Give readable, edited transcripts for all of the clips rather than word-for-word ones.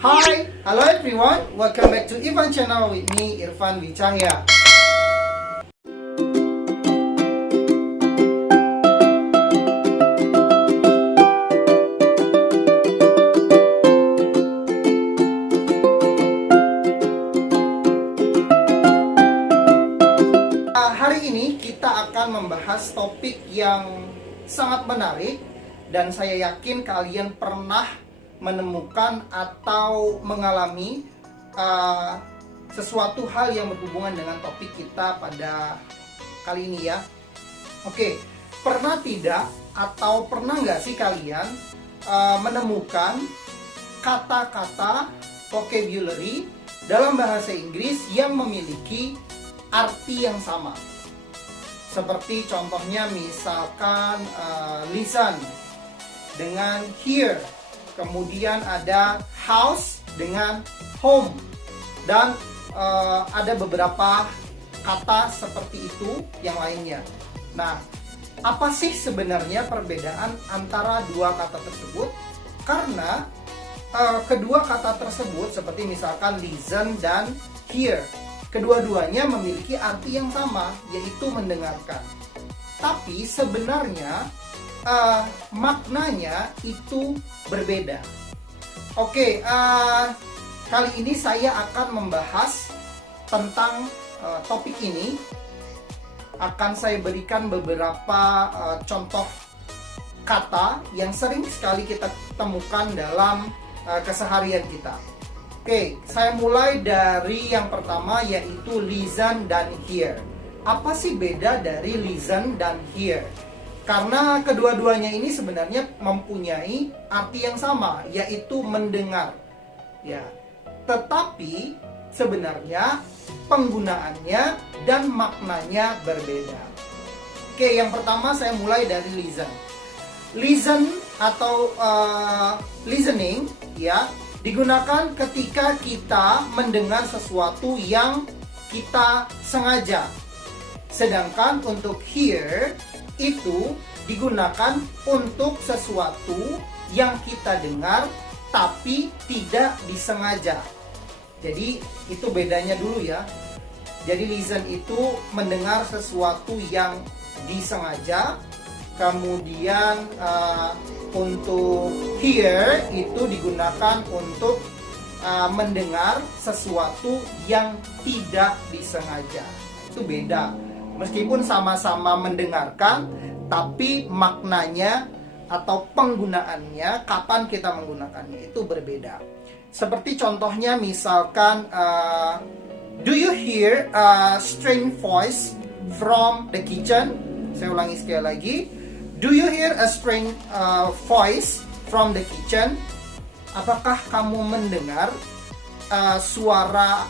Hi, hello everyone. Welcome back to Irfan channel with me, Irfan Wicahya. Hari ini kita akan membahas topik yang sangat menarik dan saya yakin kalian pernah menemukan atau mengalami sesuatu hal yang berhubungan dengan topik kita pada kali ini ya. Oke, pernah tidak atau pernah nggak sih kalian menemukan kata-kata vocabulary dalam bahasa Inggris yang memiliki arti yang sama? Seperti contohnya misalkan listen dengan hear, kemudian ada house dengan home, dan ada beberapa kata seperti itu yang lainnya. Nah, apa sih sebenarnya perbedaan antara dua kata tersebut? Karena kedua kata tersebut seperti misalkan listen dan hear, kedua-duanya memiliki arti yang sama, yaitu mendengarkan. Tapi sebenarnya maknanya itu berbeda. Oke, kali ini saya akan membahas tentang topik ini. Akan saya berikan beberapa contoh kata yang sering sekali kita temukan dalam keseharian kita. Oke, saya mulai dari yang pertama, yaitu listen dan hear. Apa sih beda dari listen dan hear? Karena kedua-duanya ini sebenarnya mempunyai arti yang sama, yaitu mendengar. Ya, tetapi sebenarnya penggunaannya dan maknanya berbeda. Oke, yang pertama saya mulai dari listen. Listen atau listening, ya, digunakan ketika kita mendengar sesuatu yang kita sengaja. Sedangkan untuk hear itu digunakan untuk sesuatu yang kita dengar tapi tidak disengaja. Jadi itu bedanya dulu ya. Jadi listen itu mendengar sesuatu yang disengaja. Kemudian untuk hear itu digunakan untuk mendengar sesuatu yang tidak disengaja. Itu beda. Meskipun sama-sama mendengarkan, tapi maknanya atau penggunaannya, kapan kita menggunakannya itu berbeda. Seperti contohnya misalkan, do you hear a strange voice from the kitchen? Saya ulangi sekali lagi. Do you hear a strange voice from the kitchen? Apakah kamu mendengar suara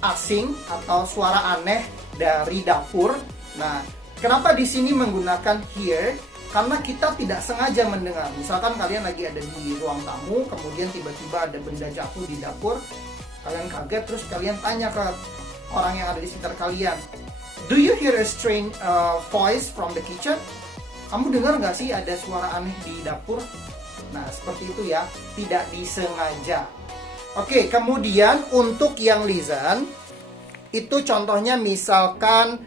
asing atau suara aneh dari dapur? Nah, kenapa di sini menggunakan hear? Karena kita tidak sengaja mendengar. Misalkan kalian lagi ada di ruang tamu, kemudian tiba-tiba ada benda jatuh di dapur, kalian kaget, terus kalian tanya ke orang yang ada di sekitar kalian, do you hear a strange voice from the kitchen? Kamu dengar nggak sih ada suara aneh di dapur? Nah, seperti itu ya, tidak disengaja. Oke, kemudian untuk yang listen, itu contohnya misalkan,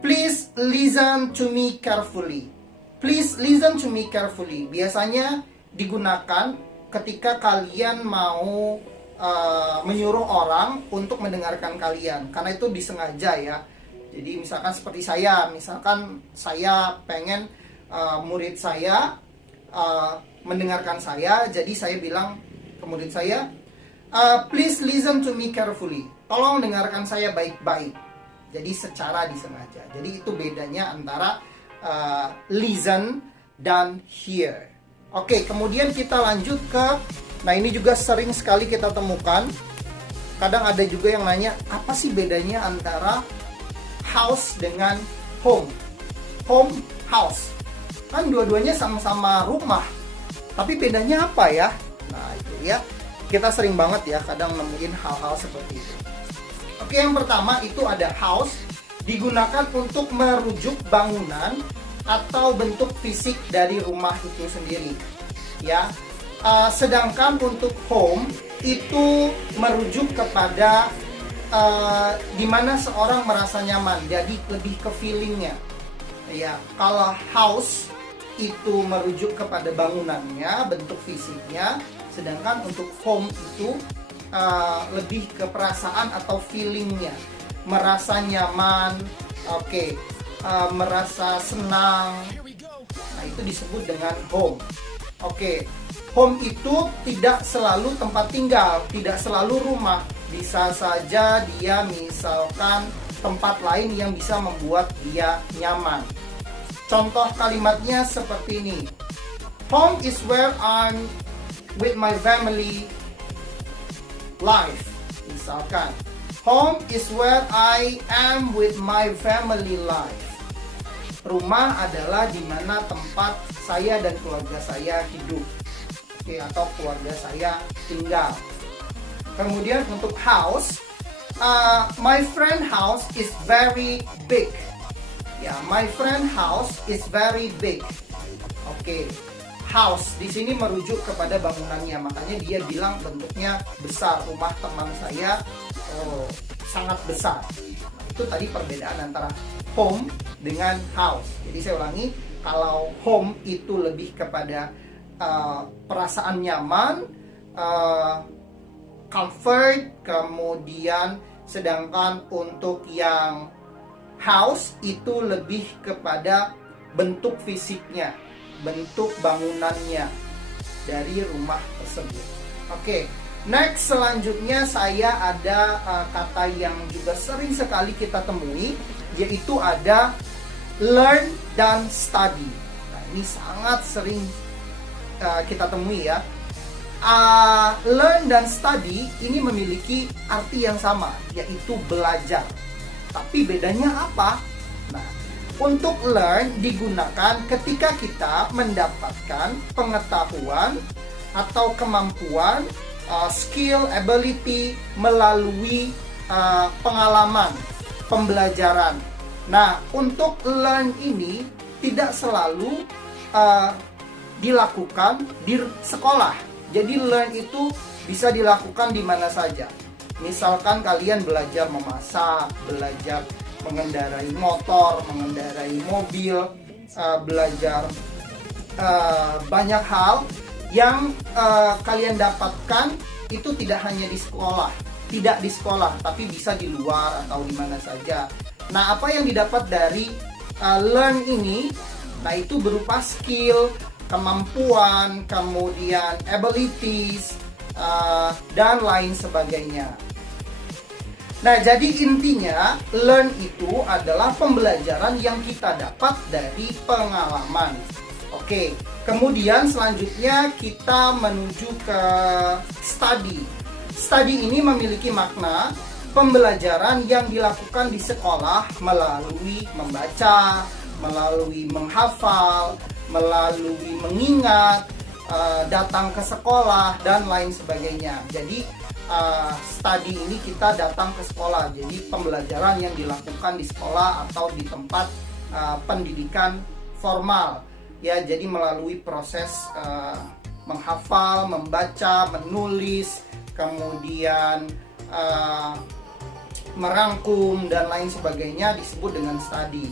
please listen to me carefully. Please listen to me carefully. Biasanya digunakan ketika kalian mau menyuruh orang untuk mendengarkan kalian, karena itu disengaja ya. Jadi misalkan seperti saya, misalkan saya pengen murid saya mendengarkan saya, jadi saya bilang ke murid saya, please listen to me carefully. Tolong dengarkan saya baik-baik. Jadi secara disengaja. Jadi itu bedanya antara listen dan hear. Oke, kemudian kita lanjut ke, nah ini juga sering sekali kita temukan. Kadang ada juga yang nanya, apa sih bedanya antara house dengan home? Home, house. Kan dua-duanya sama-sama rumah. Tapi bedanya apa ya? Nah itu ya. Kita sering banget ya kadang nemuin hal-hal seperti itu. Oke, yang pertama itu ada house. Digunakan untuk merujuk bangunan atau bentuk fisik dari rumah itu sendiri. Ya, Sedangkan untuk home itu merujuk kepada di mana seorang merasa nyaman, jadi lebih ke feelingnya. Ya, kalau house itu merujuk kepada bangunannya, bentuk fisiknya, sedangkan untuk home itu lebih ke perasaan atau feelingnya, merasa nyaman, merasa senang. Nah, itu disebut dengan home. Home itu tidak selalu tempat tinggal, tidak selalu rumah. Bisa saja dia misalkan tempat lain yang bisa membuat dia nyaman. Contoh kalimatnya seperti ini. Home is where I'm with my family life. Misalkan, home is where I am with my family life. Rumah adalah di mana tempat saya dan keluarga saya hidup. Atau keluarga saya tinggal. Kemudian untuk house, my friend house is very big. Ya, my friend house is very big. House di sini merujuk kepada bangunannya, makanya dia bilang bentuknya besar. Rumah teman saya sangat besar. Itu tadi perbedaan antara home dengan house. Jadi saya ulangi, kalau home itu lebih kepada perasaan nyaman, comfort, kemudian sedangkan untuk yang house itu lebih kepada bentuk fisiknya, bentuk bangunannya dari rumah tersebut. Next, selanjutnya saya ada kata yang juga sering sekali kita temui, yaitu ada learn dan study. Nah, ini sangat sering kita temui ya. Learn dan study ini memiliki arti yang sama, yaitu belajar. Tapi bedanya apa? Nah, untuk learn digunakan ketika kita mendapatkan pengetahuan atau kemampuan, skill, ability melalui pengalaman, pembelajaran. Nah, untuk learn ini tidak selalu dilakukan di sekolah. Jadi learn itu bisa dilakukan di mana saja. Misalkan kalian belajar memasak, belajar mengendarai motor, mengendarai mobil, belajar banyak hal yang kalian dapatkan itu tidak hanya di sekolah, tapi bisa di luar atau di mana saja. Nah, apa yang didapat dari learn ini? Nah, itu berupa skill, kemampuan, kemudian abilities, dan lain sebagainya. Nah, jadi intinya learn itu adalah pembelajaran yang kita dapat dari pengalaman. Kemudian selanjutnya kita menuju ke study. Study ini memiliki makna pembelajaran yang dilakukan di sekolah melalui membaca, melalui menghafal, melalui mengingat, datang ke sekolah, dan lain sebagainya. Jadi study ini kita datang ke sekolah, jadi pembelajaran yang dilakukan di sekolah atau di tempat pendidikan formal. Ya, jadi melalui proses menghafal, membaca, menulis, kemudian merangkum dan lain sebagainya disebut dengan study.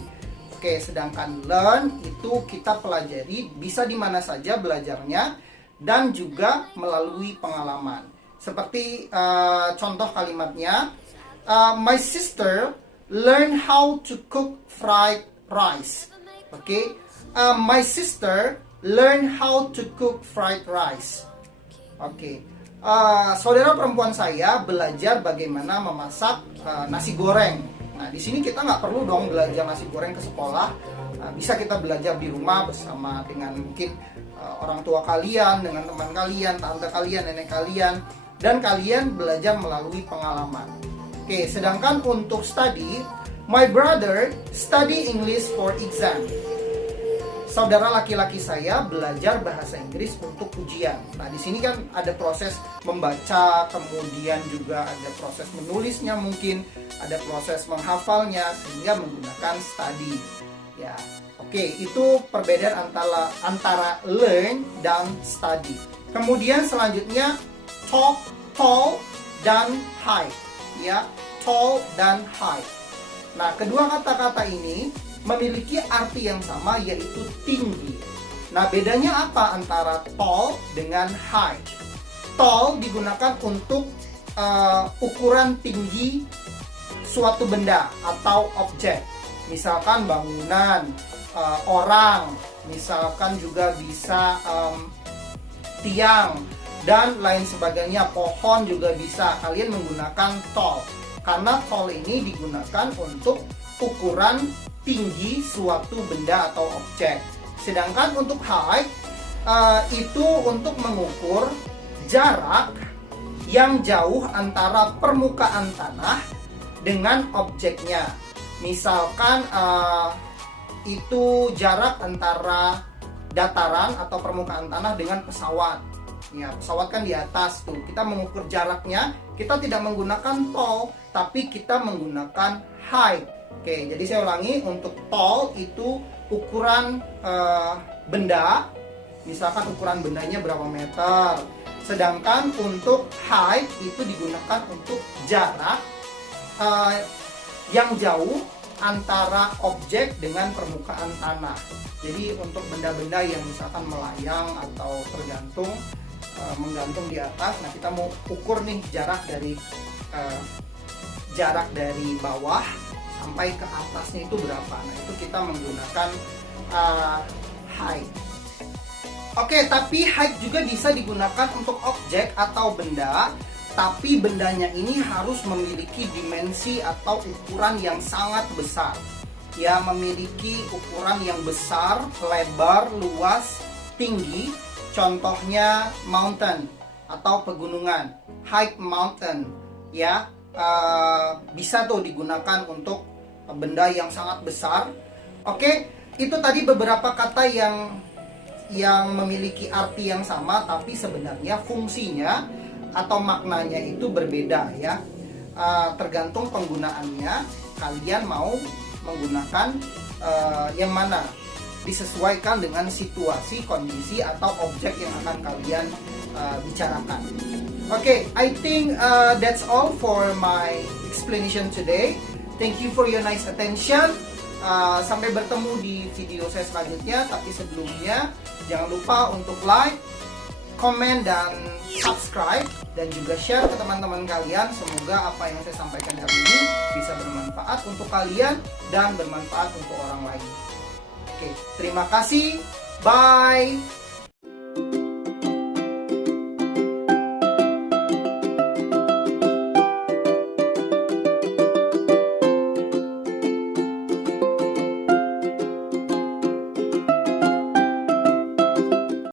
Sedangkan learn itu kita pelajari bisa di mana saja belajarnya dan juga melalui pengalaman. Seperti contoh kalimatnya, my sister learn how to cook fried rice. My sister learn how to cook fried rice. Saudara perempuan saya belajar bagaimana memasak nasi goreng. Nah, di sini kita nggak perlu dong belajar nasi goreng ke sekolah. Bisa kita belajar di rumah bersama dengan mungkin orang tua kalian, dengan teman kalian, tante kalian, nenek kalian, dan kalian belajar melalui pengalaman. Sedangkan untuk study, my brother study English for exam. Saudara laki-laki saya belajar bahasa Inggris untuk ujian. Nah, di sini kan ada proses membaca, kemudian juga ada proses menulisnya mungkin, ada proses menghafalnya, sehingga menggunakan study. Ya, Oke, itu perbedaan antara learn dan study. Kemudian selanjutnya tall dan high, ya, tall dan high. Nah, kedua kata-kata ini memiliki arti yang sama, yaitu tinggi. Nah, bedanya apa antara tall dengan high? Tall digunakan untuk ukuran tinggi suatu benda atau objek, misalkan bangunan, orang, misalkan juga bisa tiang dan lain sebagainya, pohon juga bisa. Kalian menggunakan tall karena tall ini digunakan untuk ukuran tinggi suatu benda atau objek. Sedangkan untuk height itu untuk mengukur jarak yang jauh antara permukaan tanah dengan objeknya. Misalkan itu jarak antara dataran atau permukaan tanah dengan pesawat. Ya, pesawat kan di atas tuh. Kita mengukur jaraknya, kita tidak menggunakan tall, tapi kita menggunakan height. Oke, jadi saya ulangi, untuk tall itu ukuran benda, misalkan ukuran bendanya berapa meter. Sedangkan untuk height itu digunakan untuk jarak yang jauh antara objek dengan permukaan tanah. Jadi untuk benda-benda yang misalkan melayang atau tergantung, menggantung di atas, nah kita mau ukur nih jarak dari bawah sampai ke atasnya itu berapa. Nah itu kita menggunakan height. Oke, tapi height juga bisa digunakan untuk objek atau benda, tapi bendanya ini harus memiliki dimensi atau ukuran yang sangat besar. Ya, memiliki ukuran yang besar, lebar, luas, tinggi. Contohnya mountain atau pegunungan, high mountain, ya, bisa tuh digunakan untuk benda yang sangat besar. Oke, itu tadi beberapa kata yang memiliki arti yang sama, tapi sebenarnya fungsinya atau maknanya itu berbeda, ya. Tergantung penggunaannya, kalian mau menggunakan yang mana, disesuaikan dengan situasi, kondisi, atau objek yang akan kalian bicarakan. Okay, I think that's all for my explanation today. Thank you for your nice attention. Sampai bertemu di video saya selanjutnya. Tapi sebelumnya jangan lupa untuk like, komen, dan subscribe, dan juga share ke teman-teman kalian. Semoga apa yang saya sampaikan kali ini bisa bermanfaat untuk kalian dan bermanfaat untuk orang lain. Oke, terima kasih. Bye.